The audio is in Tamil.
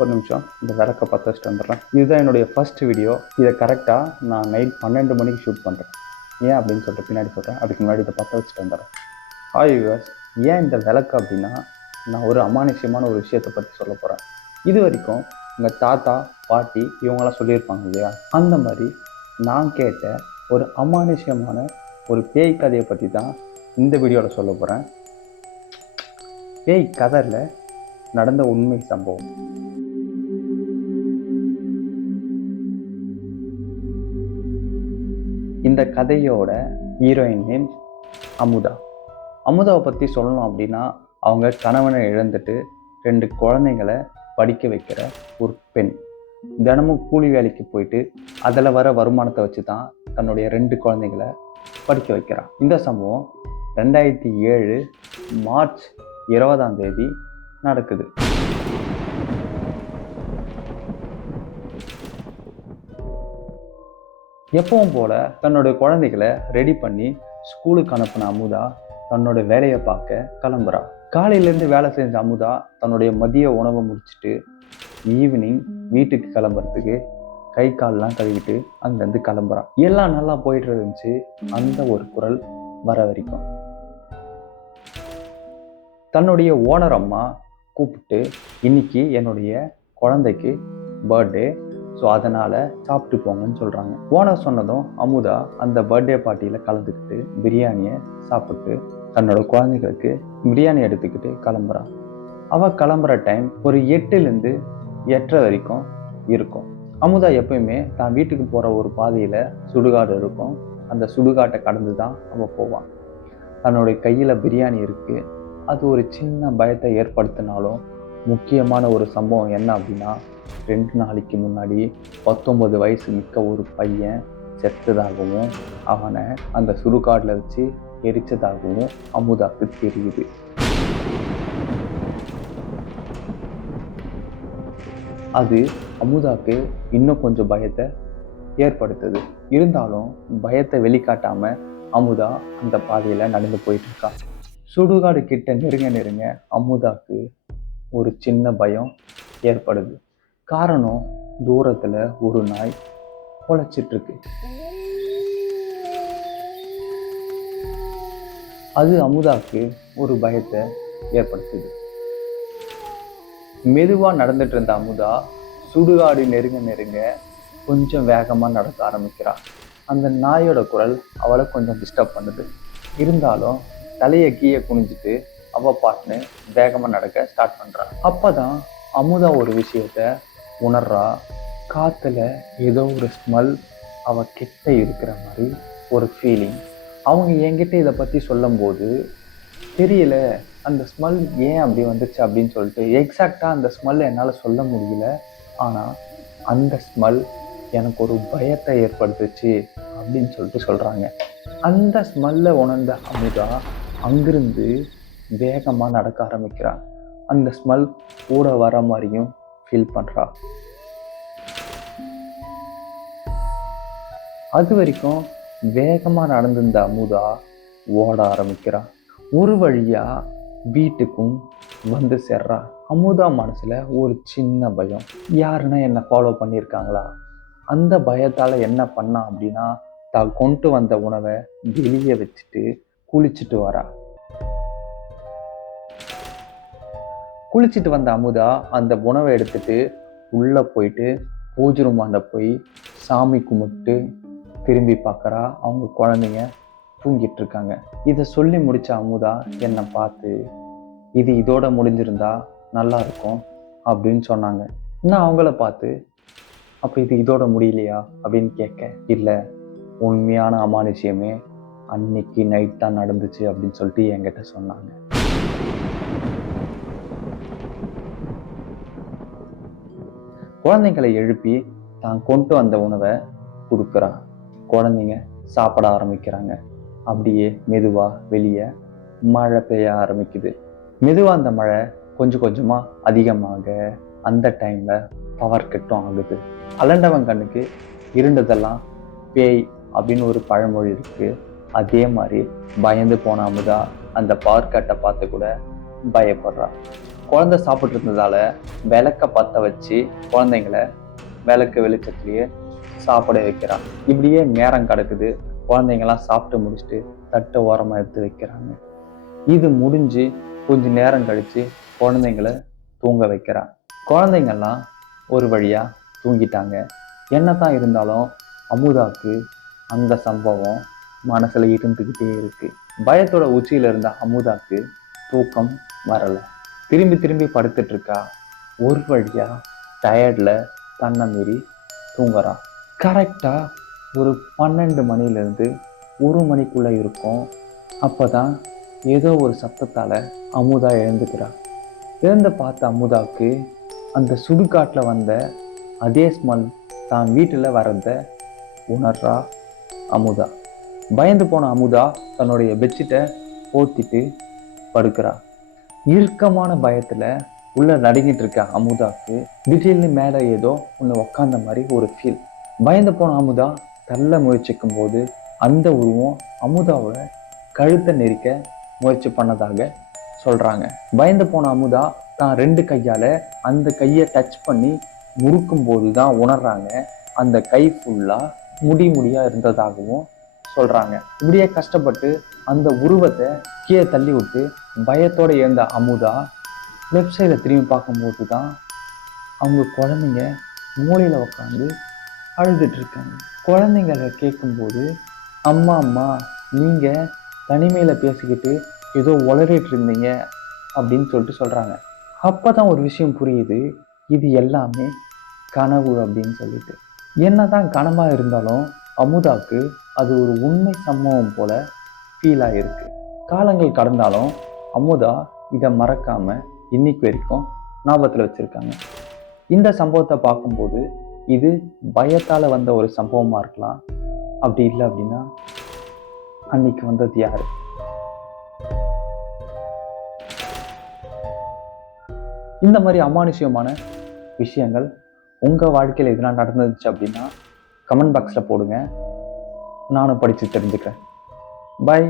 ஒரு நிமிஷம் இந்த விளக்க பற்ற வச்சுட்டு வந்துடுறேன். இதுதான் என்னுடைய ஃபர்ஸ்ட் வீடியோ. இதை கரெக்டாக நான் நைட் 12 மணிக்கு ஷூட் பண்ணுறேன். ஏன் அப்படின்னு சொல்லிட்டு பின்னாடி சொல்கிறேன். அதுக்கு முன்னாடி இதை பற்ற வச்சுட்டு வந்துடுறேன். ஹாய் வியூவர்ஸ், ஏன் இந்த விளக்கு அப்படின்னா, நான் ஒரு அமானுஷ்யமான ஒரு விஷயத்தை பற்றி சொல்ல போகிறேன். இது வரைக்கும் உங்கள் தாத்தா பாட்டி இவங்களாம் சொல்லியிருப்பாங்க இல்லையா, அந்த மாதிரி நான் கேட்ட ஒரு அமானுஷ்யமான ஒரு பேய் கதையை பற்றி தான் இந்த வீடியோவில் சொல்ல போகிறேன். பேய் கதையில் நடந்த உண்மை சம்பவம். இந்த கதையோட ஹீரோயின் நேம் அமுதா. அமுதாவை பற்றி சொல்லணும் அப்படின்னா, அவங்க கணவனை இழந்துட்டு 2 குழந்தைங்களை படிக்க வைக்கிற ஒரு பெண். தினமும் கூலி வேலைக்கு போயிட்டு அதில் வர வருமானத்தை வச்சு தான் தன்னுடைய 2 குழந்தைங்களை படிக்க வைக்கிறான். இந்த சம்பவம் 2007 மார்ச் 20 நடக்குது. எப்பவும் போல தன்னுடைய குழந்தைகளை ரெடி பண்ணி ஸ்கூலுக்கு அனுப்பின அமுதா தன்னோட வேலையை பார்க்க கிளம்புறா. காலையிலேருந்து வேலை செஞ்ச அமுதா தன்னுடைய மதிய உணவை முடிச்சுட்டு ஈவினிங் வீட்டுக்கு கிளம்புறதுக்கு கை கால்லாம் கழுவிட்டு அங்கேருந்து கிளம்புறான். எல்லாம் நல்லா போயிட்டு இருந்துச்சு, அந்த ஒரு குரல் வர வரைக்கும். தன்னுடைய ஓனர் அம்மா கூப்பிட்டு, இன்னைக்கு என்னுடைய குழந்தைக்கு பர்த்டே, ஸோ அதனால் சாப்பிட்டு போங்கன்னு சொல்கிறாங்க. ஓனர் சொன்னதும் அமுதா அந்த பர்த்டே பார்ட்டியில் கலந்துக்கிட்டு பிரியாணியை சாப்பிட்டு தன்னோட குழந்தைகளுக்கு பிரியாணி எடுத்துக்கிட்டு கிளம்புறான். அவள் கிளம்புற டைம் ஒரு 8லேருந்து 8:30 வரைக்கும் இருக்கும். அமுதா எப்பயுமே தான் வீட்டுக்கு போகிற ஒரு பாதையில் சுடுகாடு இருக்கும். அந்த சுடுகாட்டை கடந்து தான் அவள் போவான். தன்னுடைய கையில் பிரியாணி இருக்குது. அது ஒரு சின்ன பயத்தை ஏற்படுத்தினாலும் முக்கியமான ஒரு சம்பவம் என்ன அப்படின்னா, 2 நாளைக்கு முன்னாடி 19 வயசு மிக்க ஒரு பையன் செத்ததாகவும் அவனை அந்த சுடுகாட்டில் வச்சு எரிச்சதாகவும் அமுதாக்கு தெரியுது. அது அமுதாக்கு இன்னும் கொஞ்சம் பயத்தை ஏற்படுத்துது. இருந்தாலும் பயத்தை வெளிக்காட்டாம அமுதா அந்த பாதையில் நடந்து போயிட்டு இருக்கா. சுடுகாடு கிட்ட நெருங்க அமுதாக்கு ஒரு சின்ன பயம் ஏற்படுது. காரணம், தூரத்துல ஒரு நாய் குலைச்சிட்டு இருக்கு. அது அமுதாக்கு ஒரு பயத்தை ஏற்படுத்துது. மெதுவா நடந்துட்டு இருந்த அமுதா சுடுகாடு நெருங்க கொஞ்சம் வேகமா நடக்க ஆரம்பிக்கிறா. அந்த நாயோட குரல் அவளை கொஞ்சம் டிஸ்டர்ப் பண்ணுது. இருந்தாலும் தலையை கீழே குனிஞ்சிட்டு அவ பாட்டுன்னு வேகமா நடக்க ஸ்டார்ட் பண்றா. அப்பதான் அமுதா ஒரு விஷயத்த உணர்றா. காத்துல ஏதோ ஒரு ஸ்மெல் அவ கிட்ட இருக்கிற மாதிரி ஒரு ஃபீலிங். அவங்க என்கிட்ட இதை பத்தி சொல்லும் போது தெரியல அந்த ஸ்மெல் ஏன் அப்படி வந்துச்சு அப்படின்னு சொல்லிட்டு எக்ஸாக்டா அந்த ஸ்மெல் என்னால் சொல்ல முடியல. ஆனா அந்த ஸ்மெல் எனக்கு ஒரு பயத்தை ஏற்படுத்துச்சு அப்படின்னு சொல்லிட்டு சொல்றாங்க. அந்த ஸ்மெல்லை உணர்ந்த அமுதா அங்கிருந்து வேகமா நடக்க ஆரம்பிக்கிறா. அந்த ஸ்மெல் கூட வர மாதிரியும் ஃபீல் பண்றா. அது வரைக்கும் வேகமா நடந்திருந்த அமுதா ஓட ஆரம்பிக்கிறா. ஒரு வழியா வீட்டுக்கும் வந்து சேர்றா. அமுதா மனசுல ஒரு சின்ன பயம், யாருன்னா என்ன ஃபாலோ பண்ணியிருக்காங்களா? அந்த பயத்தால என்ன பண்ணா அப்படின்னா, தான் கொண்டு வந்த உணவை வெளியே வச்சுட்டு குளிச்சுட்டு வரா. குளிச்சுட்டு வந்த அமுதா அந்த உணவை எடுத்துட்டு உள்ள போயிட்டு பூஜை ரூமாண்ட போய் சாமி கும்பிட்டு திரும்பி பார்க்கறா. அவங்க குழந்தைங்க தூங்கிட்டு இருக்காங்க. இதை சொல்லி முடிச்ச அமுதா என்னை பார்த்து, இது இதோட முடிஞ்சிருந்தா நல்லா இருக்கும் அப்படின்னு சொன்னாங்க. நான் அவங்கள பார்த்து, அப்போ இது இதோட முடியலையா அப்படின்னு கேட்க, இல்லை உண்மையான அமானுஷ்யமே அன்னைக்கு நைட் தான் நடந்துச்சு அப்படின்னு சொல்லிட்டு என்கிட்ட சொன்னாங்க. குழந்தைங்களை எழுப்பி தான் கொண்டு வந்த உணவை கொடுக்குறா. குழந்தைங்க சாப்பிட ஆரம்பிக்கிறாங்க. அப்படியே மெதுவா வெளியே மழை பெய்ய ஆரம்பிக்குது. மெதுவா அந்த மழை கொஞ்சம் கொஞ்சமா அதிகமாக அந்த டைம்ல பவர் கட்டும் ஆகுது. அலண்டவன் கண்ணுக்கு இருண்டதெல்லாம் பேய் அப்படின்னு ஒரு பழமொழி இருக்கு. அதே மாதிரி பயந்து போன அமுதா அந்த பவர் கட்டை பார்த்து கூட பயப்படுறா. குழந்தை சாப்பிட்டு இருந்ததால விளக்க பற்ற வச்சு குழந்தைங்களை விளக்கு வெளிச்சத்துலயே சாப்பிட வைக்கிறான். இப்படியே நேரம் கிடக்குது. குழந்தைங்கலாம் சாப்பிட்டு முடிச்சுட்டு தட்டை ஓரமாக எடுத்து வைக்கிறாங்க. இது முடிஞ்சு கொஞ்ச நேரம் கழிச்சு குழந்தைங்களை தூங்க வைக்கிறான். குழந்தைங்கள்லாம் ஒரு வழியா தூங்கிட்டாங்க. என்னதான் இருந்தாலும் அமுதாக்கு அந்த சம்பவம் மனசுல இருந்துகிட்டே இருக்கு. பயத்தோட உச்சியில இருந்த அமுதாக்கு தூக்கம் வரல. திரும்பி திரும்பி படுத்துட்டு இருக்கா. ஒரு வழியா டயர்ட்ல தன்னை மீறி தூங்குறான். கரெக்டா ஒரு 12 மணிலேருந்து 1 மணிக்குள்ள இருக்கும். அப்பதான் ஏதோ ஒரு சத்தத்தால அமுதா எழுந்துக்கிறான். எழுந்து பார்த்த அமுதாவுக்கு அந்த சுடுகாட்டில் வந்த அதே ஸ்மெல் தான் வீட்டில் வரத உணர்றா அமுதா. பயந்து போன அமுதா தன்னுடைய பெட்ஷீட்டை போத்திட்டு படுக்கிறா. இறுக்கமான பயத்துல உள்ள நடுங்கிட்டு இருக்க அமுதாக்கு திடீர்னு மேலே ஏதோ ஒன்று உக்காந்த மாதிரி ஒரு ஃபீல். பயந்து போன அமுதா தள்ள முயற்சிக்கும் போது அந்த உருவம் அமுதாவோட கழுத்தை நெரிக்க முயற்சி பண்ணதாக சொல்றாங்க. பயந்து போன அமுதா தான் 2 கையால அந்த கையை டச் பண்ணி முறுக்கும் போதுதான் உணர்றாங்க அந்த கை ஃபுல்லா முடியா இருந்ததாகவும் சொல்றாங்க. இப்படியே கஷ்டப்பட்டு அந்த உருவத்தை கீழே தள்ளி விட்டு பயத்தோட எழுந்த அமுதா லெஃப்ட் சைடில் திரும்பி பார்க்கும்போது தான் அவங்க குழந்தைங்க மூலையில உட்காந்து அழுதுட்டு இருக்காங்க. குழந்தைங்களை கேட்கும்போது அம்மா அம்மா நீங்க தனிமையில பேசிக்கிட்டு ஏதோ உளறிட்டு இருந்தீங்க அப்படின்னு சொல்லிட்டு சொல்றாங்க. அப்பதான் ஒரு விஷயம் புரியுது, இது எல்லாமே கனவு அப்படின்னு சொல்லிட்டு. என்னதான் கனவா இருந்தாலும் அமுதாக்கு அது ஒரு உண்மை சம்பவம் போல ஃபீல் ஆயிருக்கு. காலங்கள் கடந்தாலும் அமுதா இதை மறக்காம இன்னைக்கு வரைக்கும் ஞாபகத்தில் வச்சிருக்காங்க. இந்த சம்பவத்தை பார்க்கும்போது இது பயத்தால வந்த ஒரு சம்பவமா இருக்கலாம். அப்படி இல்லை அப்படின்னா அன்னைக்கு வந்தது யாரு? இந்த மாதிரி அமானுஷ்யமான விஷயங்கள் உங்க வாழ்க்கையில் எதனா நடந்துச்சு அப்படின்னா கமெண்ட் பாக்ஸ்ல போடுங்க. நானும் படிச்சு தெரிஞ்சுக்கிறேன். பை.